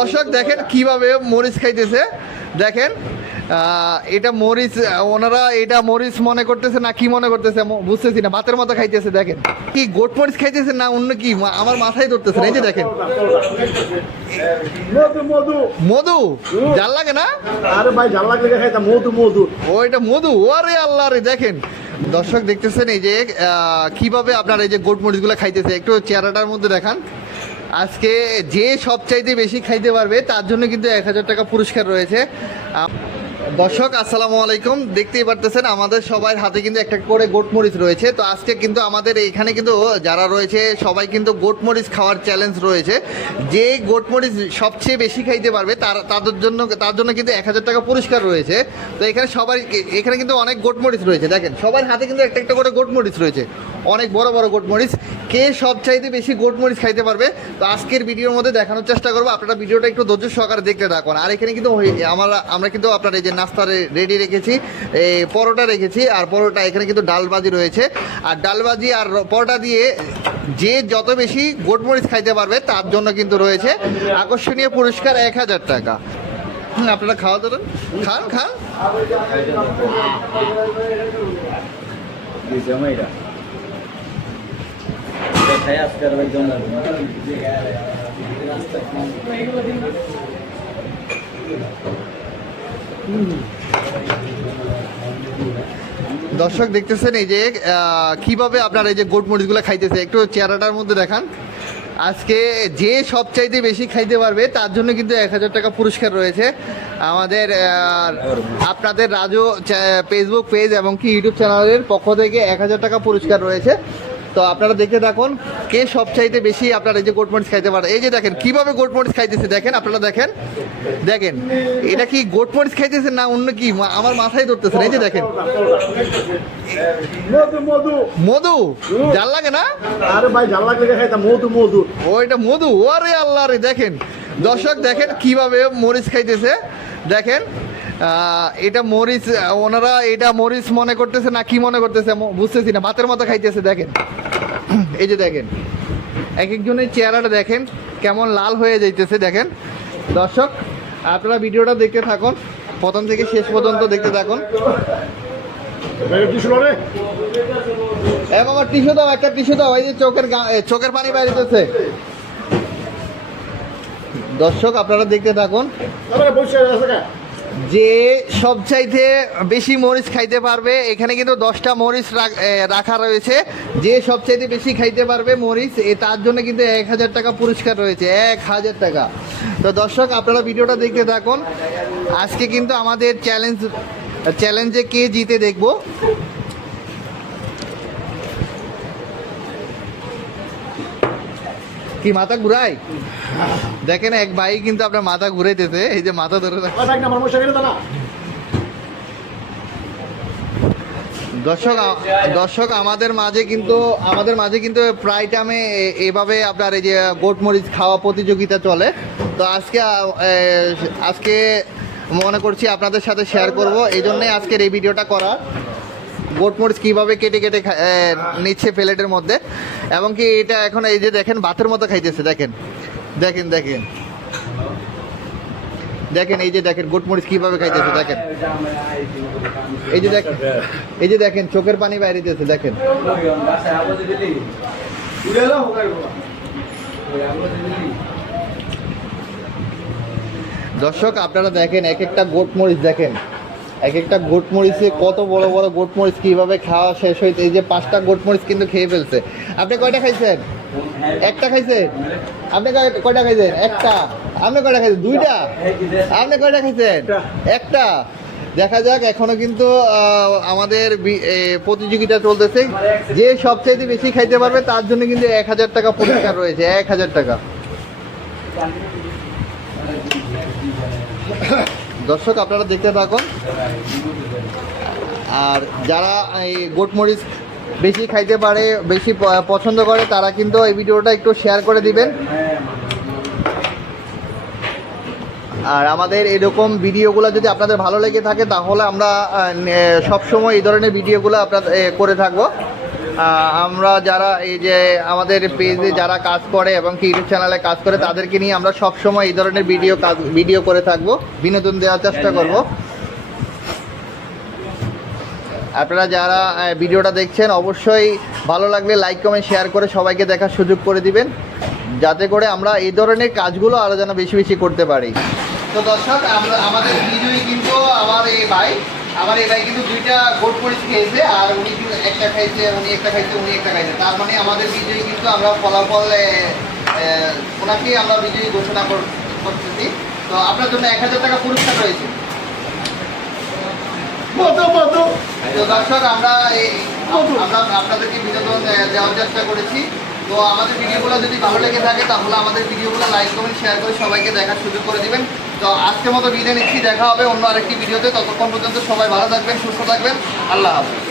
দর্শক দেখেন কিভাবে মরিচ খাইতেছে দেখেন। এটা মরিচ, ওনারা এটা মরিচ মনে করতেছে না কি মনে করতেছে বুঝতেছি না, ভাতের মতো খাইতেছে। দেখেন কি গোট মরিচ খাইতেছে না অন্য কি, আমার মাথায় ধরতেছে না। এই যে দেখেন মধু, জাল লাগে না? আরে ভাই জাল লাগলে খাইতাম মধু। ও এটা মধু, ওরে আল্লাহ রে। দেখেন দর্শক দেখতেছেন এই যে কিভাবে আপনার এই যে গোট মরিচগুলো খাইতেছে, একটু চেহারাটার মধ্যে দেখান। আজকে যে সবচাইতে বেশি খাইতে পারবে তার জন্য কিন্তু 1000 টাকা পুরস্কার রয়েছে। দর্শক আসসালামু আলাইকুম, দেখতেই পারতেছেন আমাদের সবার হাতে কিন্তু একটা করে গোটমরিচ রয়েছে। তো আজকে কিন্তু আমাদের এখানে কিন্তু যারা রয়েছে সবাই কিন্তু গোটমরিচ খাওয়ার চ্যালেঞ্জ রয়েছে। যে গোটমরিচ সবচেয়ে বেশি খাইতে পারবে তার জন্য কিন্তু 1000 টাকা পুরস্কার রয়েছে। তো এখানে কিন্তু অনেক গোটমরিচ রয়েছে। দেখেন সবার হাতে কিন্তু একটা একটা করে গোটমরিচ রয়েছে, অনেক বড় বড় গোটমরিচ। কে সবচাইতে বেশি গোটমরিচ খাইতে পারবে তো আজকের ভিডিওর মধ্যে দেখানোর চেষ্টা করবো। আপনারা ভিডিওটা একটু ধৈর্য সহকারে দেখতে থাকুন। আর এখানে কিন্তু আমরা কিন্তু আপনার এই যে নাস্তা রেডি রেখেছি, এই পরোটা রেখেছি। আর পরোটা এখানে কিন্তু ডালবাজি রয়েছে। আর ডালবাজি আর পরোটা দিয়ে যে যত বেশি গোটমরিচ খাইতে পারবে তার জন্য কিন্তু রয়েছে আকর্ষণীয় পুরস্কার 1000 টাকা। আপনারা খাওয়া ধরুন, খান। দর্শক দেখতেছেন এই যে কিভাবে আপনার এই যে গোটমরিচগুলো খাইতেছে, একটু চেহারাটার মধ্যে দেখান। আজকে যে সবচাইতে বেশি খাইতে পারবে তার জন্য কিন্তু 1000 টাকা পুরস্কার রয়েছে। আমাদের আপনাদের রাজু ফেসবুক পেজ এবং কি ইউটিউব চ্যানেলের পক্ষ থেকে 1000 টাকা পুরস্কার রয়েছে। তো আপনারা দেখতে থাকুন কে সবচাইতে বেশি আপনারা এই যে গোটমরিচ খাইতে পারে। এই যে দেখেন কিভাবে গোটমরিচ খাইতেছে, দেখেন আপনারা দেখেন এটা কি গোটমরিচ খাইতেছে না অন্য কি, আমার মাথায় ধরতেছে না। এই যে দেখেন মধু, জাল লাগে না? আরে ভাই জাল লাগলে খাইতাম মধু। ও এটা মধু, ওরে আল্লাহ রে। দেখেন দর্শক দেখেন কিভাবে মরিচ খাইতেছে দেখেন। এটা মরিচ, ওনারা এটা মরিচ মনে করতেছে না কি মনে করতেছে বুঝতেছি না, ভাতের মতো খাইতেছে। দেখেন এই যে দেখেন এক একজনের চেহারাটা দেখেন কেমন লাল হয়ে যাইতেছে। দেখেন দর্শক আপনারা ভিডিওটা দেখতে থাকুন, প্রথম থেকে শেষ পর্যন্ত দেখতে থাকুন। আমার টিস্যু দাও, একটা টিস্যু দাও। এই যে চোখের পানি বাইরেছে। দর্শক আপনারা দেখতে থাকুন যে সবচাইতে বেশি মরিচ খাইতে পারবে। এখানে কিন্তু 10টা মরিচ রাখা রয়েছে। যে সবচাইতে বেশি খাইতে পারবে মরিচ তার জন্য কিন্তু 1000 টাকা পুরস্কার রয়েছে, 1000 টাকা। তো দর্শক আপনারা ভিডিওটা দেখতে থাকুন। আজকে কিন্তু আমাদের চ্যালেঞ্জে কে জিতে দেখবো। কি মাথা ঘুরাই? দেখেন এক ভাই কিন্তু আপনার মাথা ঘুরাইতেছে, এই যে মাথা ধরে দর্শক আমাদের মাঝে কিন্তু প্রায় টাইমে এভাবে আপনার এই যে গোটমরিচ খাওয়া প্রতিযোগিতা চলে। তো আজকে মনে করছি আপনাদের সাথে শেয়ার করব, এই জন্যই আজকের এই ভিডিওটা করা। গোটমরিচ কীভাবে কেটে নিচ্ছে প্লেটের মধ্যে, এবং কি এটা এখন এই যে দেখেন ভাতের মতো খাইতেছে। দেখেন এই যে দেখেন গোটমরিচ কীভাবে খাইতেছে। দেখেন এই যে দেখেন চোখের পানি বাইরেছে। দেখেন দর্শক আপনারা দেখেন এক একটা গোটমরিচ, দেখেন এক একটা গোটমরিচে কত বড় বড় গোটমরিচ কীভাবে খাওয়া শেষ হইতে। এই যে 5টা গোটমরিচ কিন্তু খেয়ে ফেলছে। আপনি কয়টা খাইছেন? একটা খাইছেন? আপনি কয়টা খাইছেন? একটা। আপনি কয়টা খাইছেন? 2টা। আপনি কয়টা খাইছেন? একটা। দেখা যাক, এখনো কিন্তু আমাদের প্রতিযোগিতা চলতেছে। যে সবচেয়ে বেশি খাইতে পারবে তার জন্য কিন্তু 1000 টাকা পুরস্কার রয়েছে, 1000 টাকা। দর্শক আপনারা দেখতে থাকুন। আর যারা এই গোটমরিচ বেশি খাইতে পারে, বেশি পছন্দ করে, তারা কিন্তু এই ভিডিওটা একটু শেয়ার করে দিবেন। আর আমাদের এরকম ভিডিওগুলো যদি আপনাদের ভালো লেগে থাকে তাহলে আমরা সবসময় এই ধরনের ভিডিওগুলো আপনাদের করে থাকবো। আমরা যারা এই যে আমাদের পেজে যারা কাজ করে এবং কি ইউটিউব চ্যানেলে কাজ করে তাদেরকে নিয়ে আমরা সব সময় এই ধরনের ভিডিও করে থাকবো, বিনোদন দেওয়ার চেষ্টা করব। আপনারা যারা ভিডিওটা দেখছেন অবশ্যই ভালো লাগলে লাইক কমেন্ট শেয়ার করে সবাইকে দেখার সুযোগ করে দিবেন, যাতে করে আমরা এই ধরনের কাজগুলো আরও যেন বেশি বেশি করতে পারি। তো দর্শক, আমাদের ভিডিওই কিন্তু আমার এই ভাই কিন্তু দুইটা গোট মরিচ খেয়েছে, আর উনি কিন্তু একটা খাইছে, উনি একটা খাইছে, উনি একটা খাইছে। তার মানে আমাদের বিজয়ী কিন্তু আমরা ফলাফল ওনাকেই আমরা বিজয়ী ঘোষণা করতেছি। তো আপনার জন্য 1000 টাকা পুরস্কার রয়েছে। তো দর্শক, আমরা আপনাদেরকে বিনোদন দেওয়ার চেষ্টা করেছি। তো আমাদের ভিডিওগুলো যদি ভালো লেগে থাকে তাহলে আমাদের ভিডিওগুলো লাইক কমেন্ট শেয়ার করে সবাইকে দেখার সুযোগ করে দিবেন। তো আজকের মতো বিদায় নিচ্ছি, দেখা হবে অন্য আরেকটি ভিডিওতে। ততক্ষণ পর্যন্ত সবাই ভালো থাকবেন, সুস্থ থাকবেন। আল্লাহ হাফেজ।